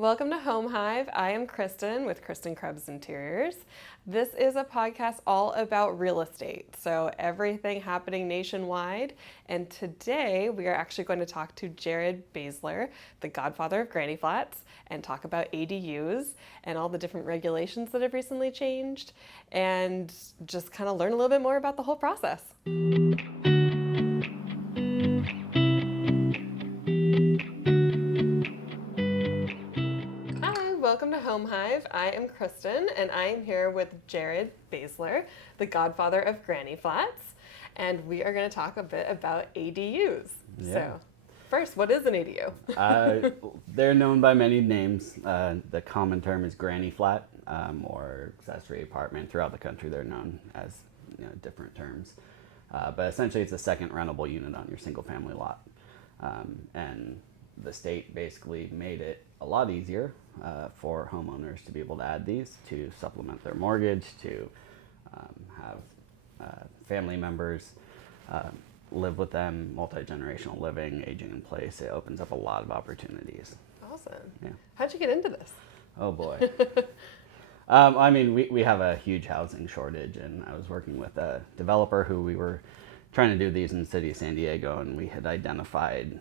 Welcome to Home Hive. I am Kristen with Kristen Krebs Interiors. This is a podcast all about real estate, so everything happening nationwide. And today we are actually going to talk to Jared Basler, the Godfather of Granny Flats, and talk about ADUs and all the different regulations that have recently changed, and just kind of learn a little bit more about the whole process. Welcome to Home Hive. I am Kristen, and I am here with Jared Basler, the Godfather of Granny Flats, and we are going to talk a bit about ADUs. Yeah. So, first, what is an ADU? They're known by many names. The common term is granny flat or accessory apartment. Throughout the country, they're known as different terms. But essentially, it's a second rentable unit on your single-family lot. And the state basically made it a lot easier for homeowners to be able to add these to supplement their mortgage, to have family members live with them, multi-generational living, aging in place. It opens up a lot of opportunities. Awesome. Yeah. How'd you get into this? Oh boy. We have a huge housing shortage, and I was working with a developer who we were trying to do these in the city of San Diego, and we had identified,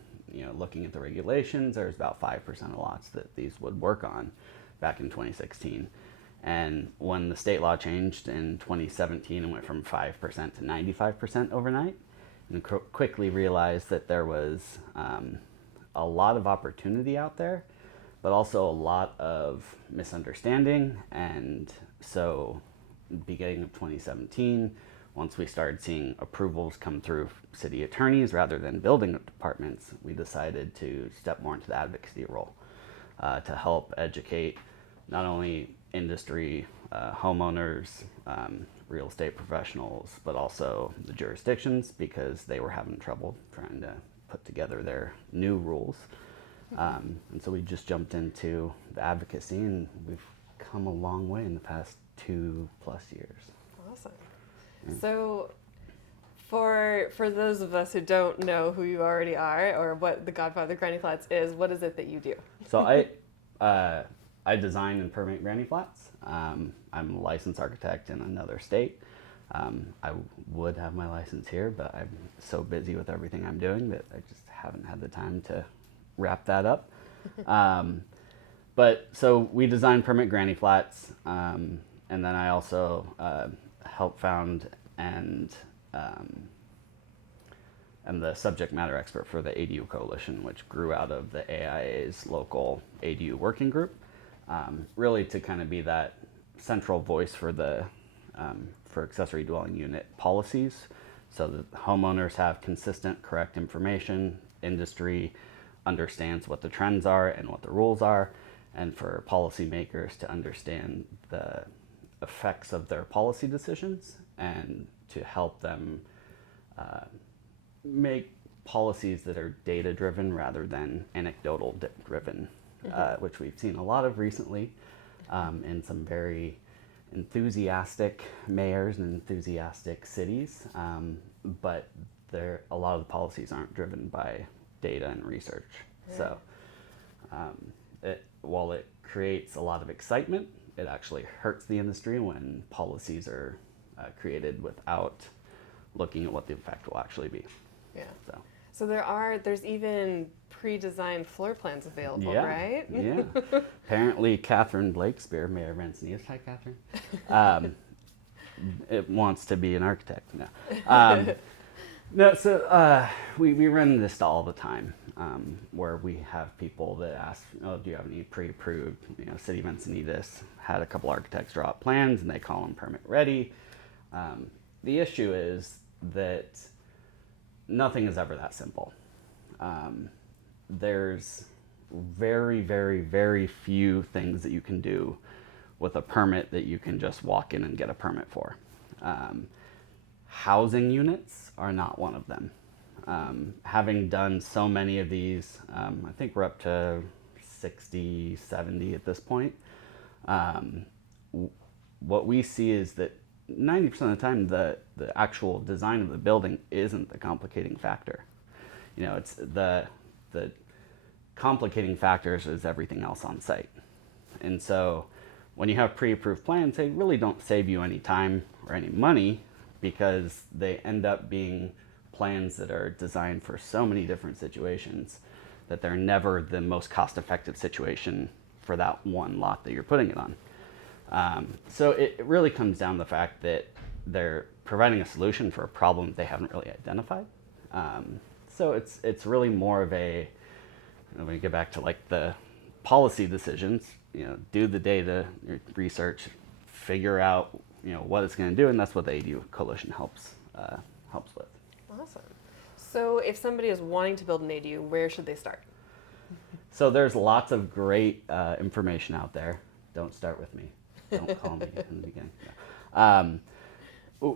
looking at the regulations, there was about 5% of lots that these would work on back in 2016. And when the state law changed in 2017 and went from 5% to 95% overnight, and quickly realized that there was a lot of opportunity out there, but also a lot of misunderstanding. And so beginning of 2017, once we started seeing approvals come through city attorneys rather than building departments, we decided to step more into the advocacy role to help educate not only industry, homeowners, real estate professionals, but also the jurisdictions, because they were having trouble trying to put together their new rules. And so we just jumped into the advocacy, and we've come a long way in the past 2+ years. Awesome. So, for those of us who don't know who you already are or what the Godfather of Granny Flats is, what is it that you do? So I design and permit granny flats. I'm a licensed architect in another state. I would have my license here, but I'm so busy with everything I'm doing that I just haven't had the time to wrap that up. But so we design permit granny flats, and then I also help found and am the subject matter expert for the ADU Coalition, which grew out of the AIA's local ADU working group, really to kind of be that central voice for the for accessory dwelling unit policies, so that homeowners have consistent, correct information, industry understands what the trends are and what the rules are, and for policymakers to understand the effects of their policy decisions and to help them make policies that are data-driven rather than anecdotal-driven, which we've seen a lot of recently in some very enthusiastic mayors and enthusiastic cities, but a lot of the policies aren't driven by data and research. Yeah. So while it creates a lot of excitement, it actually hurts the industry when policies are created without looking at what the effect will actually be. Yeah. So there's even pre-designed floor plans available, yeah, right? Yeah. Apparently, Catherine Blakespeare, Mayor of Encinitas, hi Catherine, it wants to be an architect now. No, so we run this all the time, where we have people that ask, do you have any pre-approved, City of Encinitas had a couple architects draw up plans and they call them permit ready. The issue is that nothing is ever that simple. There's very, very, very few things that you can do with a permit that you can just walk in and get a permit for. Housing units are not one of them. Having done so many of these, I think we're up to 60, 70 at this point. What we see is that 90% of the time, the actual design of the building isn't the complicating factor. It's the complicating factors is everything else on site. And so when you have pre-approved plans, they really don't save you any time or any money because they end up being plans that are designed for so many different situations that they're never the most cost-effective situation for that one lot that you're putting it on. So it really comes down to the fact that they're providing a solution for a problem they haven't really identified. So it's really more of a, when you get back to like the policy decisions, do the data research, figure out what it's going to do, and that's what the ADU coalition helps with. Awesome. So if somebody is wanting to build an ADU, where should they start? So there's lots of great information out there. Don't start with me. Don't call me in the beginning.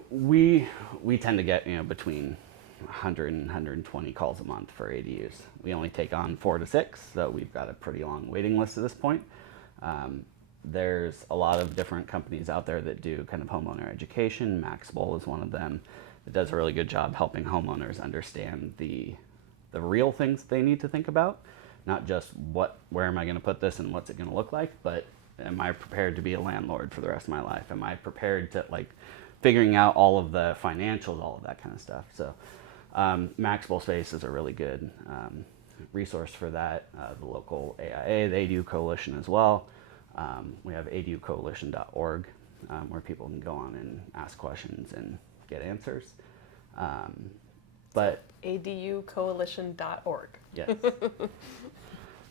We tend to get between 100 and 120 calls a month for ADUs. We only take on 4 to 6, so we've got a pretty long waiting list at this point. There's a lot of different companies out there that do kind of homeowner education. Maxbowl is one of them. It does a really good job helping homeowners understand the real things they need to think about, not just where am I going to put this and what's it going to look like, but am I prepared to be a landlord for the rest of my life? Am I prepared to figuring out all of the financials, all of that kind of stuff. So Maxbowl Space is a really good resource for that. The local AIA, the ADU Coalition as well. We have aducoalition.org where people can go on and ask questions and get answers. But aducoalition.org. Yes.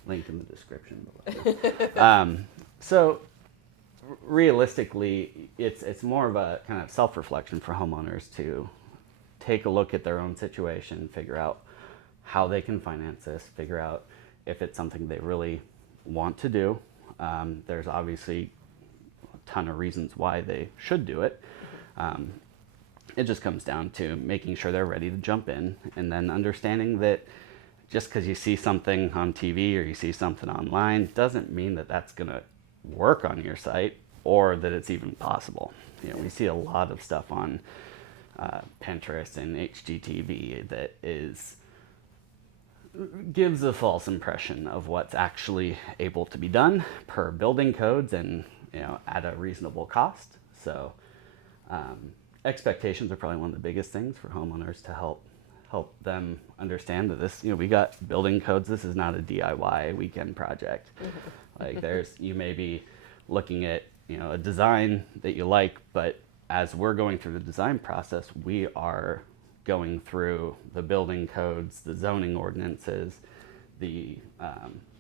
Link in the description below. So realistically, it's more of a kind of self-reflection for homeowners to take a look at their own situation, figure out how they can finance this, figure out if it's something they really want to do. There's obviously a ton of reasons why they should do it. It just comes down to making sure they're ready to jump in, and then understanding that just because you see something on TV or you see something online doesn't mean that that's going to work on your site or that it's even possible. We see a lot of stuff on Pinterest and HGTV that gives a false impression of what's actually able to be done per building codes and at a reasonable cost. So expectations are probably one of the biggest things for homeowners to help them understand that this, we got building codes. This is not a DIY weekend project. You may be looking at, a design that you like, but as we're going through the design process, we are going through the building codes, the zoning ordinances, the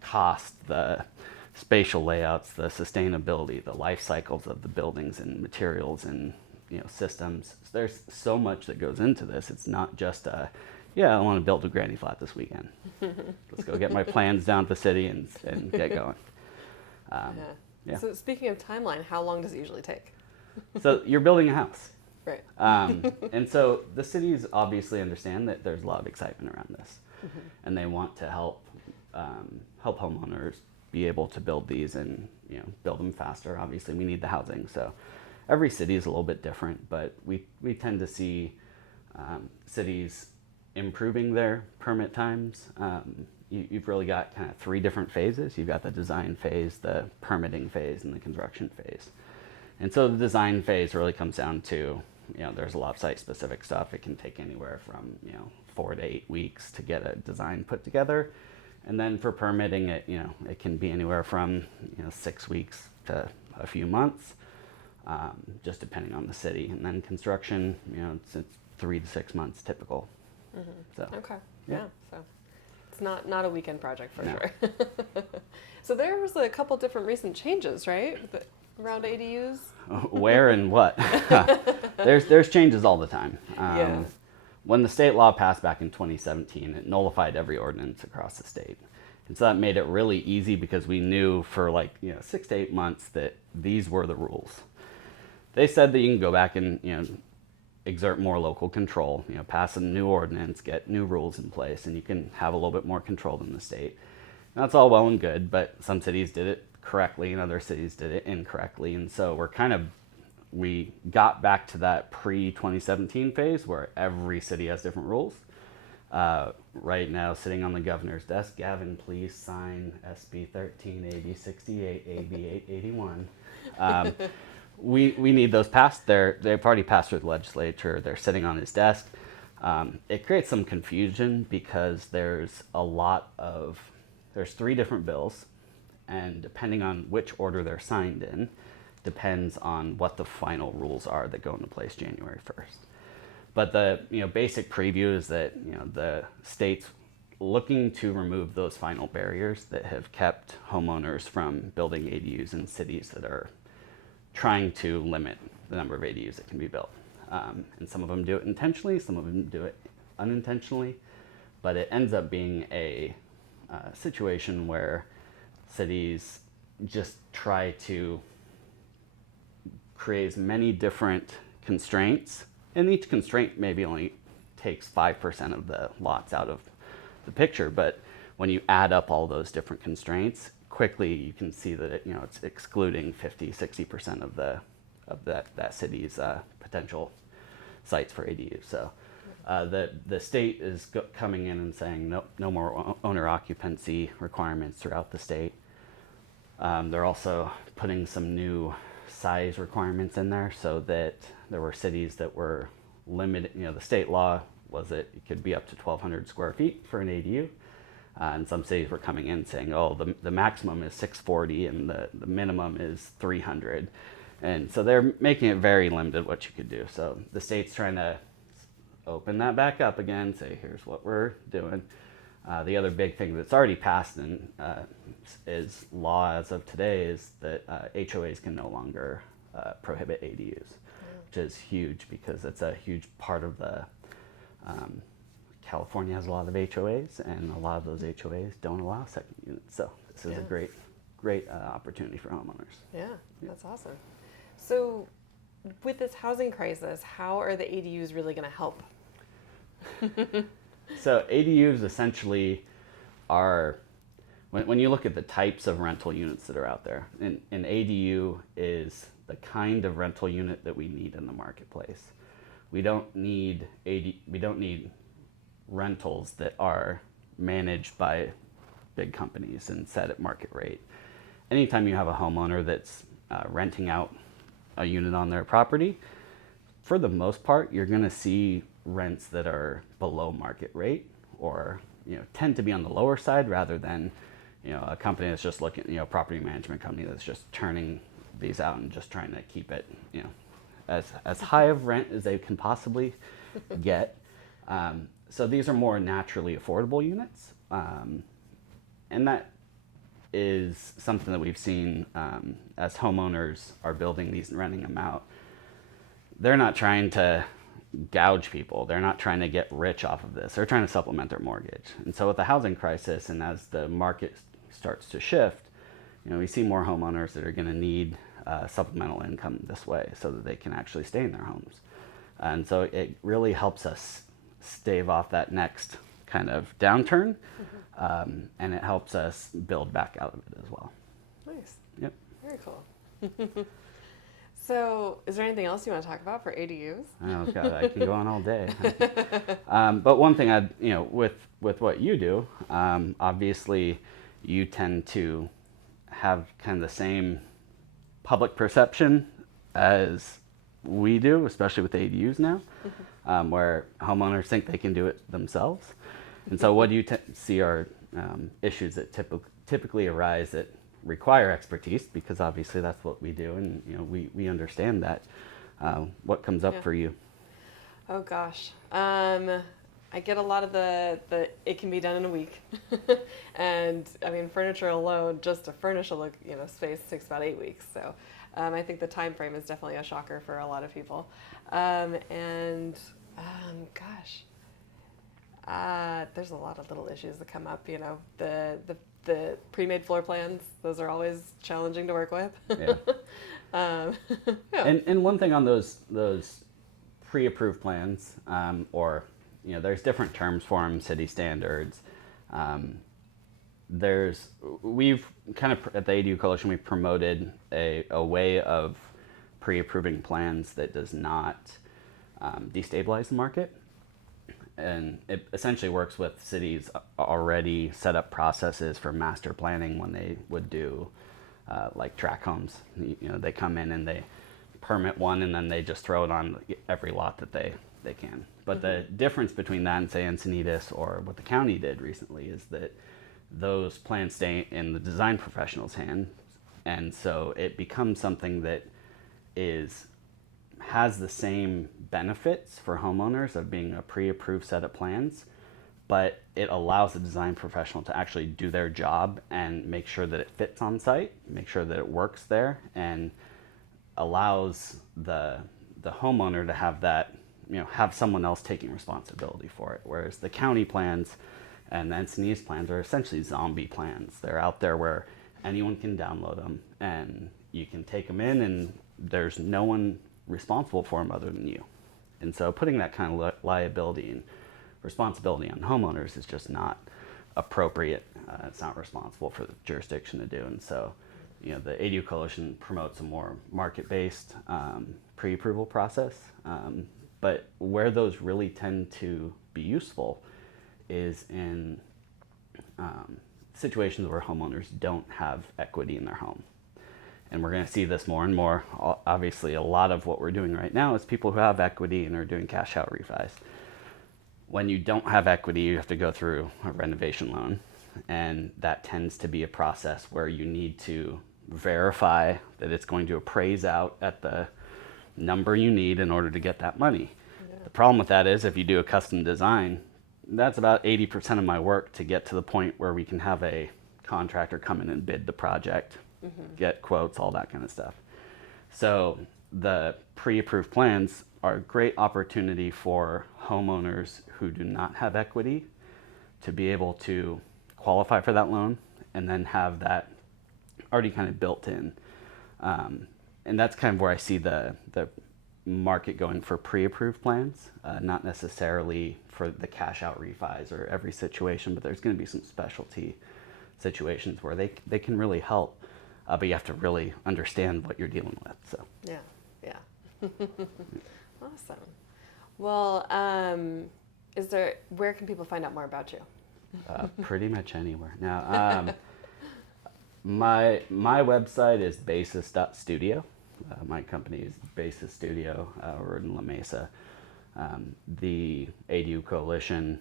cost, the spatial layouts, the sustainability, the life cycles of the buildings and materials and systems. So there's so much that goes into this. It's not just I want to build a granny flat this weekend. Let's go get my plans down to the city and get going. Yeah. So speaking of timeline, how long does it usually take? So you're building a house. Right. And so the cities obviously understand that there's a lot of excitement around this, and they want to help homeowners be able to build these and build them faster. Obviously, we need the housing, so every city is a little bit different, but we tend to see cities improving their permit times. You've really got kind of 3 different phases. You've got the design phase, the permitting phase, and the construction phase. And so the design phase really comes down to, there's a lot of site-specific stuff. It can take anywhere from, 4 to 8 weeks to get a design put together. And then for permitting it, it can be anywhere from, 6 weeks to a few months, just depending on the city. And then construction, it's 3 to 6 months typical. So, okay. Yeah. So it's not a weekend project for No. sure. So there was a couple different recent changes, right? Around ADUs? Where and what? There's changes all the time. When the state law passed back in 2017, it nullified every ordinance across the state. And so that made it really easy because we knew for 6 to 8 months that these were the rules. They said that you can go back and exert more local control, pass a new ordinance, get new rules in place, and you can have a little bit more control than the state. And that's all well and good, but some cities did it correctly and other cities did it incorrectly. And so we got back to that pre-2017 phase where every city has different rules. Right now, sitting on the governor's desk, Gavin, please sign SB 13, AB 68, AB 881. We need those passed. They've already passed through the legislature. They're sitting on his desk. It creates some confusion because there's 3 different bills, and depending on which order they're signed in, depends on what the final rules are that go into place January 1st. But the basic preview is that the state's looking to remove those final barriers that have kept homeowners from building ADUs in cities that are trying to limit the number of ADUs that can be built. And some of them do it intentionally, some of them do it unintentionally, but it ends up being a situation where cities just try to create as many different constraints, and each constraint maybe only takes 5% of the lots out of the picture, but when you add up all those different constraints, quickly you can see that it's excluding 50-60% of that city's potential sites for ADUs. So the state is coming in and saying no more owner occupancy requirements throughout the state. They're also putting some new size requirements in there so that there were cities that were limited. The state law was that it could be up to 1,200 square feet for an ADU. And some cities were coming in saying, oh, the maximum is 640 and the minimum is 300. And so they're making it very limited what you could do. So the state's trying to open that back up again, say, here's what we're doing. The other big thing that's already passed and is law as of today is that HOAs can no longer prohibit ADUs, which is huge because it's a huge part of the California has a lot of HOAs, and a lot of those HOAs don't allow second units. So this is a great opportunity for homeowners. Yeah, that's awesome. So with this housing crisis, how are the ADUs really going to help? So ADUs essentially are, when you look at the types of rental units that are out there, an ADU is the kind of rental unit that we need in the marketplace. We don't need rentals that are managed by big companies and set at market rate. Anytime you have a homeowner that's renting out a unit on their property, for the most part, you're going to see rents that are below market rate or tend to be on the lower side rather than a company that's just looking, property management company that's just turning these out and just trying to keep it as high of rent as they can possibly get. So these are more naturally affordable units, and that is something that we've seen as homeowners are building these and renting them out. They're not trying to gouge people. They're not trying to get rich off of this. They're trying to supplement their mortgage. And so with the housing crisis and as the market starts to shift, we see more homeowners that are going to need supplemental income this way so that they can actually stay in their homes. And so it really helps us stave off that next kind of downturn, and it helps us build back out of it as well. Nice. Yep. Very cool. So is there anything else you want to talk about for ADUs? Oh God, I can go on all day. But one thing with what you do, obviously you tend to have kind of the same public perception as we do, especially with ADUs now, where homeowners think they can do it themselves. And so what do you see are issues that typically arise that require expertise, because obviously that's what we do, and we understand that. What comes up for you? Oh gosh, I get a lot of the it can be done in a week, and I mean furniture alone, just to furnish a space takes about 8 weeks. So I think the time frame is definitely a shocker for a lot of people, there's a lot of little issues that come up. The pre-made floor plans, those are always challenging to work with. Yeah. And one thing on those pre-approved plans, or there's different terms for them, city standards. We've kind of at the ADU Coalition, we've promoted a way of pre-approving plans that does not destabilize the market. and it essentially works with cities already set up processes for master planning when they would do like tract homes. They come in and they permit one, and then they just throw it on every lot that they can. But the difference between that and, say, Encinitas or what the county did recently is that those plans stay in the design professional's hand, and so it becomes something that has the same benefits for homeowners of being a pre-approved set of plans, but it allows the design professional to actually do their job and make sure that it fits on site, make sure that it works there, and allows the homeowner to have that, have someone else taking responsibility for it. Whereas the county plans and the Encinitas plans are essentially zombie plans. They're out there where anyone can download them, and you can take them in, and there's no one responsible for them other than you. And so putting that kind of liability and responsibility on homeowners is just not appropriate. It's not responsible for the jurisdiction to do. And so, the ADU Coalition promotes a more market-based pre-approval process. But where those really tend to be useful is in situations where homeowners don't have equity in their home. And we're going to see this more and more. Obviously, a lot of what we're doing right now is people who have equity and are doing cash out refis. When you don't have equity, you have to go through a renovation loan. And that tends to be a process where you need to verify that it's going to appraise out at the number you need in order to get that money. Yeah. The problem with that is if you do a custom design, that's about 80% of my work to get to the point where we can have a contractor come in and bid the project, get quotes, all that kind of stuff. So the pre-approved plans are a great opportunity for homeowners who do not have equity to be able to qualify for that loan and then have that already kind of built in. And that's kind of where I see the market going for pre-approved plans, not necessarily for the cash out refis or every situation, but there's going to be some specialty situations where they can really help, but you have to really understand what you're dealing with. So yeah. Awesome. Well, where can people find out more about you? Pretty much anywhere. Now, my website is basis.studio. My company is Basis Studio. We're in La Mesa. The ADU Coalition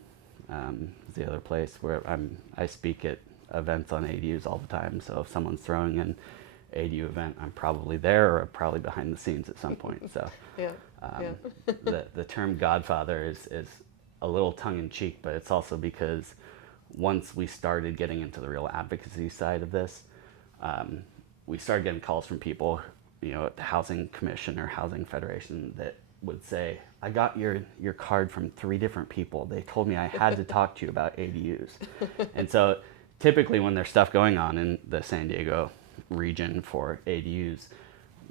is the other place where I speak at events on ADUs all the time. So if someone's throwing an ADU event, I'm probably there or probably behind the scenes at some point. So the term Godfather is a little tongue-in-cheek, but it's also because once we started getting into the real advocacy side of this, we started getting calls from people, at the Housing Commission or Housing Federation that would say, I got your card from 3 different people. They told me I had to talk to you about ADUs. And so typically when there's stuff going on in the San Diego region for ADUs,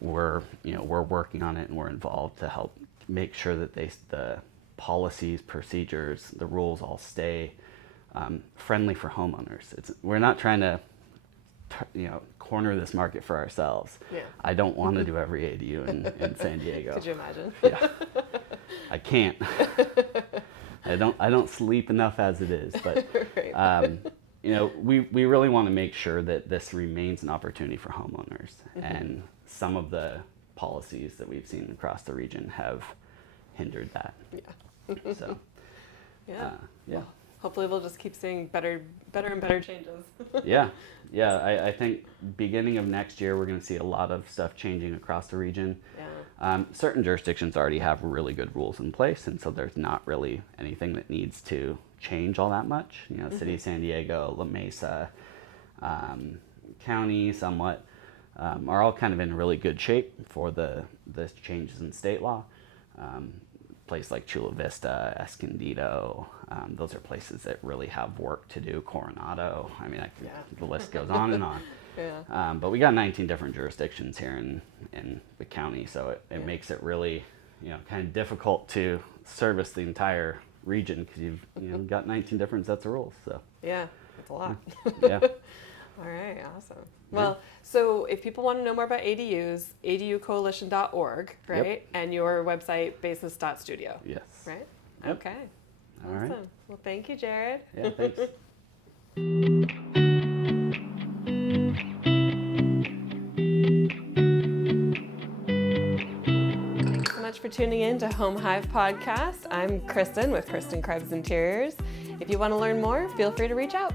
we're working on it and we're involved to help make sure that the policies, procedures, the rules all stay friendly for homeowners. We're not trying to corner this market for ourselves. Yeah. I don't want to do every ADU in San Diego. Could you imagine? Yeah. I can't. I don't sleep enough as it is, but right. We really want to make sure that this remains an opportunity for homeowners, and some of the policies that we've seen across the region have hindered that. Yeah. So yeah. Well, hopefully we'll just keep seeing better and better changes. Yeah. I think beginning of next year we're going to see a lot of stuff changing across the region. Yeah. Certain jurisdictions already have really good rules in place, and so there's not really anything that needs to change all that much. City of San Diego, La Mesa, county somewhat, are all kind of in really good shape for the changes in state law. Place like Chula Vista, Escondido, those are places that really have work to do. Coronado, the list goes on and on. Yeah. But we got 19 different jurisdictions here in the county, so it makes it really, kind of difficult to service the entire region because you've got 19 different sets of rules. So yeah, it's a lot. Yeah. All right, awesome. Well, so if people want to know more about ADUs, aducoalition.org, right? Yep. And your website, basis.studio. Yes. Right? Yep. Okay. All right. Awesome. Well, thank you, Jared. Yeah, thanks. Thanks so much for tuning in to Home Hive Podcast. I'm Kristen with Kristen Krebs Interiors. If you want to learn more, feel free to reach out.